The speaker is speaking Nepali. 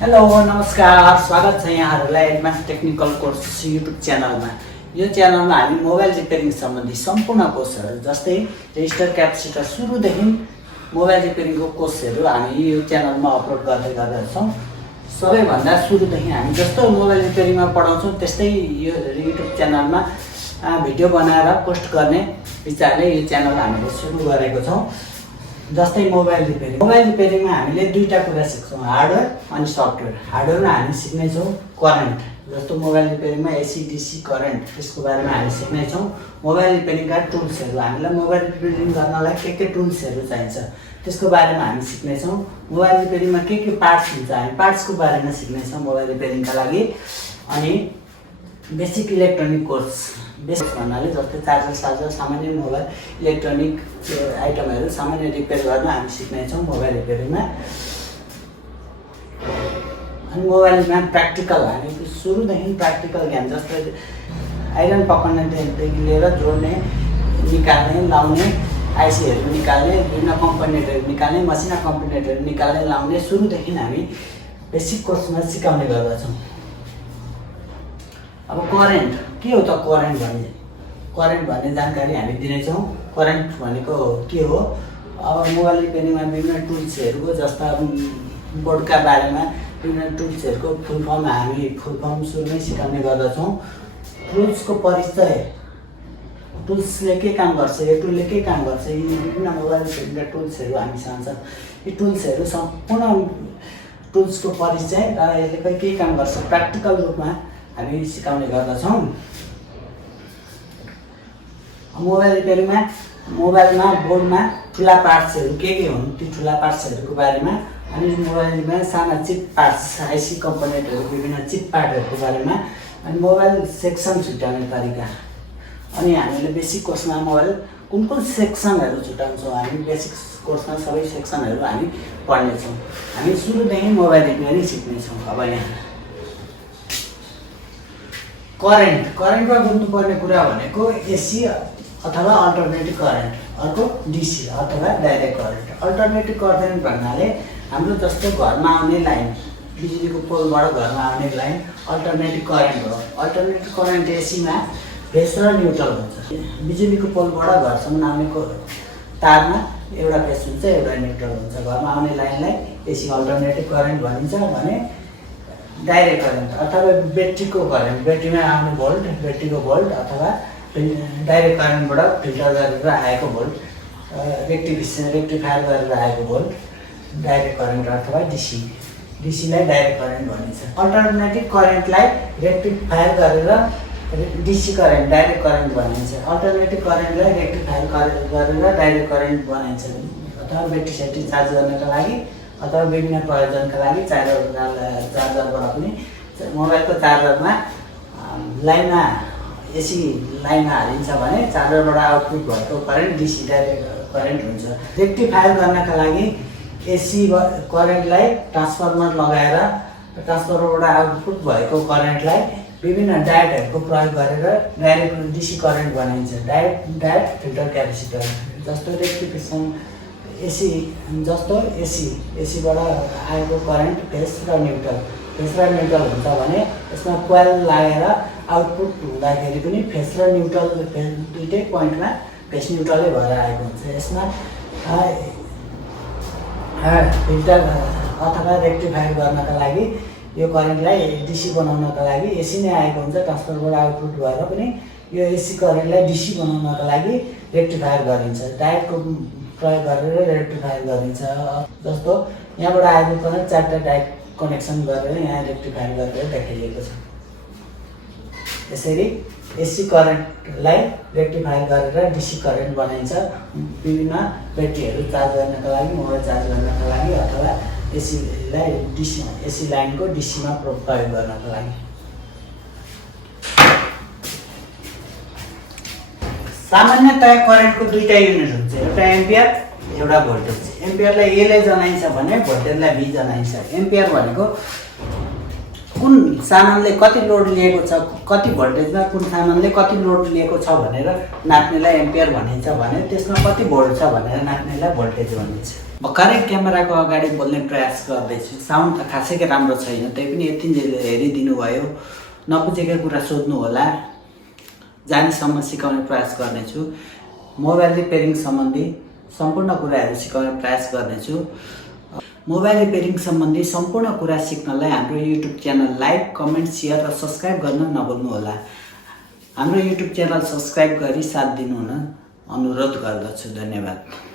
हेलो नमस्कार, स्वागत छ यहाँहरूलाई एडभान्स टेक्निकल कोर्स युट्युब च्यानलमा। यो च्यानलमा हामी मोबाइल रिपेयरिङ सम्बन्धी सम्पूर्ण कोर्सहरू जस्तै रेजिस्टर क्यापेसिटर सुरुदेखि मोबाइल रिपेयरिङको कोर्सहरू हामी यो च्यानलमा अपलोड गर्दै गर्दछौँ। सबैभन्दा सुरुदेखि हामी जस्तो मोबाइल रिपेयरिङमा पढाउँछौँ त्यस्तै यो युट्युब च्यानलमा भिडियो बनाएर पोस्ट गर्ने विचारले यो च्यानल हामीले सुरु गरेको छौँ। जस्तै मोबाइल रिपेयरिङमा हामीले दुईटा कुरा सिक्छौँ, हार्डवेयर अनि सफ्टवेयर। हार्डवेयरमा हामी सिक्नेछौँ करेन्ट, जस्तो मोबाइल रिपेयरिङमा एसी डिसी करेन्ट, त्यसको बारेमा हामी सिक्नेछौँ। मोबाइल रिपेयरिङका टुल्सहरू, हामीलाई मोबाइल रिपेयरिङ गर्नलाई के टुल्सहरू चाहिन्छ त्यसको बारेमा हामी सिक्नेछौँ। मोबाइल रिपेयरिङमा के पार्ट्स हुन्छ हामी पार्ट्सको बारेमा सिक्नेछौँ मोबाइल रिपेयरिङका लागि। अनि बेसिक इलेक्ट्रोनिक कोर्स, बेसिक भन्नाले जस्तै चार्जर सामान्य मोबाइल इलेक्ट्रोनिक आइटमहरू सामान्य रिपेयर गर्न हामी सिक्नेछौँ मोबाइल रिपेयरिङमा। अनि मोबाइलमा प्र्याक्टिकल, हामी सुरुदेखि प्र्याक्टिकल ज्ञान, जस्तै आइरन पकड्नेदेखि लिएर जोड्ने, निकाल्ने, लाउने, आइसीहरू निकाल्ने, विभिन्न कम्पोनेन्टहरू निकाल्ने, मसिना कम्पोनेन्टहरू निकाल्ने, लाउने, सुरुदेखि हामी बेसिक कोर्समा सिकाउने गर्दछौँ। अब करेन्ट के हो त? करेन्ट भन्ने जानकारी हामी दिनेछौँ। करेन्ट भनेको के हो? अब मोबाइल रिपेयरिङमा विभिन्न टुल्सहरूको, जस्ता बोर्डका बारेमा विभिन्न टुल्सहरूको फुल फर्म सुरुमै सिकाउने गर्दछौँ। टुल्सको परिचय, टुल्सले के काम गर्छ, यो टुलले के काम गर्छ, यी विभिन्न मोबाइल रिपेयरिङका टुल्सहरू हामीसँग छन्। यी टुल्सहरू सम्पूर्ण टुल्सको परिचय र यसले के काम गर्छ प्र्याक्टिकल रूपमा हामी सिकाउने गर्दछौँ। मोबाइल रिपेयरिङमा मोबाइलमा बोर्डमा ठुला पार्ट्सहरू के हुन्, ती ठुला पार्ट्सहरूको बारेमा, अनि मोबाइलमा साना चिप पार्ट्स, आइसी कम्पोनेन्टहरू, विभिन्न चिप पार्टहरूको बारेमा, अनि मोबाइल सेक्सन छुट्याउने तरिका। अनि हामीले बेसिक कोर्समा मोबाइल कुन सेक्सनहरू छुट्याउँछौँ, हामी बेसिक कोर्समा सबै सेक्सनहरू हामी पढ्नेछौँ। हामी सुरुदेखि मोबाइल रिपेयरिङ सिक्नेछौँ। अब यहाँ करेन्टमा बुझ्नुपर्ने कुरा भनेको एसी अथवा अल्टरनेटिभ करेन्ट, अर्को डिसी अथवा डाइरेक्ट करेन्ट। अल्टरनेटिभ करेन्ट भन्नाले हाम्रो जस्तो घरमा आउने लाइन, बिजुलीको पोलबाट घरमा आउने लाइन अल्टरनेटिभ करेन्ट हो। अल्टरनेटिभ करेन्ट एसीमा फेस र न्युट्रल हुन्छ। बिजुलीको पोलबाट घरसम्म आउने तारमा एउटा फेस हुन्छ, एउटा न्युट्रल हुन्छ। घरमा आउने लाइनलाई एसी अल्टरनेटिभ करेन्ट भनिन्छ भने डाइरेक्ट करेन्ट अथवा ब्याट्रीको करेन्ट, ब्याट्रीमा आउने भोल्ट, ब्याट्रीको भोल्ट अथवा डाइरेक्ट करेन्टबाट फिल्टर गरेर आएको भोल्ट, रेक्टिफायर गरेर आएको भोल्ट डाइरेक्ट करेन्ट अथवा डिसीलाई डाइरेक्ट करेन्ट भनिन्छ। अल्टरनेटिभ करेन्टलाई रेक्टिफायर गरेर डिसी करेन्ट, डाइरेक्ट करेन्ट भनिन्छ। अल्टरनेटिभ करेन्टलाई रेक्टिफायर गरेर डाइरेक्ट करेन्ट बनाइन्छ। अथवा ब्याट्री सेट्री चार्ज गर्नका लागि अथवा विभिन्न प्रयोजनका लागि चार्जरबाट पनि, मोबाइलको चार्जरमा लाइनमा एसी लाइनमा हालिन्छ भने चार्जरबाट आउटपुट भएको करेन्ट डिसी डाइरेक्ट करेन्ट हुन्छ। रेक्टिफायर गर्नका लागि एसी करेन्टलाई ट्रान्सफर्मर लगाएर ट्रान्सफर्मरबाट आउटपुट भएको करेन्टलाई विभिन्न डायोडहरूको प्रयोग गरेर डाइरेक्ट डिसी करेन्ट बनाइन्छ। डायोड फिल्टर क्यापेसिटर, जस्तो रेक्टिफिकेसन एसीबाट आएको करेन्ट फेस र न्युट्रल हुन्छ भने यसमा कोइल लागेर आउटपुट हुँदाखेरि पनि फेस र न्युट्रल दुईटै पोइन्टमा फेस न्युट्रलै भएर आएको हुन्छ। यसमा फिल्टर अथवा रेक्टिफायर गर्नका लागि यो करेन्टलाई डिसी बनाउनका लागि एसी नै आएको हुन्छ। ट्रान्सफरबाट आउटपुट भएर पनि यो एसी करेन्टलाई डिसी बनाउनका लागि रेक्टिफायर गरिन्छ। डायोडको प्रयोग गरेर रेक्टिफायर गरिन्छ। जस्तो यहाँबाट आएको करेन्ट चारवटा डायोड कनेक्सन गरेर यहाँ रेक्टिफायर गरेर देखाइएको छ। यसरी एसी करेन्टलाई रेक्टिफायर गरेर डिसी करेन्ट बनाइन्छ। विभिन्न ब्याट्रीहरू चार्ज गर्नका लागि, मोबाइल चार्ज गर्नका लागि अथवा एसी लाइनको डिसीमा प्रयोग गर्नका लागि। सामान्यतया करेन्टको दुईटा युनिट हुन्छ, एउटा एम्पियर, एउटा भोल्टेज। एम्पियरलाई एले जनाइन्छ भने भोल्टेजलाई भी जनाइन्छ। एम्पियर भनेको कुन सामानले कति लोड लिएको छ, कति भोल्टेजमा कुन सामानले कति लोड लिएको छ भनेर नाप्नेलाई एम्पियर भनिन्छ भने त्यसमा कति भोल्ट छ भनेर नाप्नेलाई भोल्टेज भनिन्छ। भर्खरै क्यामेराको अगाडि बोल्ने प्रयास गर्दैछु। साउन्ड त खासैकै राम्रो छैन, त्यही पनि यति हेरिदिनु भयो। नबुझेका कुरा सोध्नु होला, जानेसम्म सिकाउने प्रयास गर्नेछु। मोबाइल रिपेयरिङ सम्बन्धी सम्पूर्ण कुराहरू सिकाउने प्रयास गर्नेछु। मोबाइल रिपेयरिङ सम्बन्धी सम्पूर्ण कुरा सिक्नलाई हाम्रो YouTube channel like, comment, share र सब्सक्राइब गर्न नभुल्नुहोला। हाम्रो युट्युब च्यानल सब्सक्राइब गरी साथ दिनुहुन अनुरोध गर्दछु। धन्यवाद।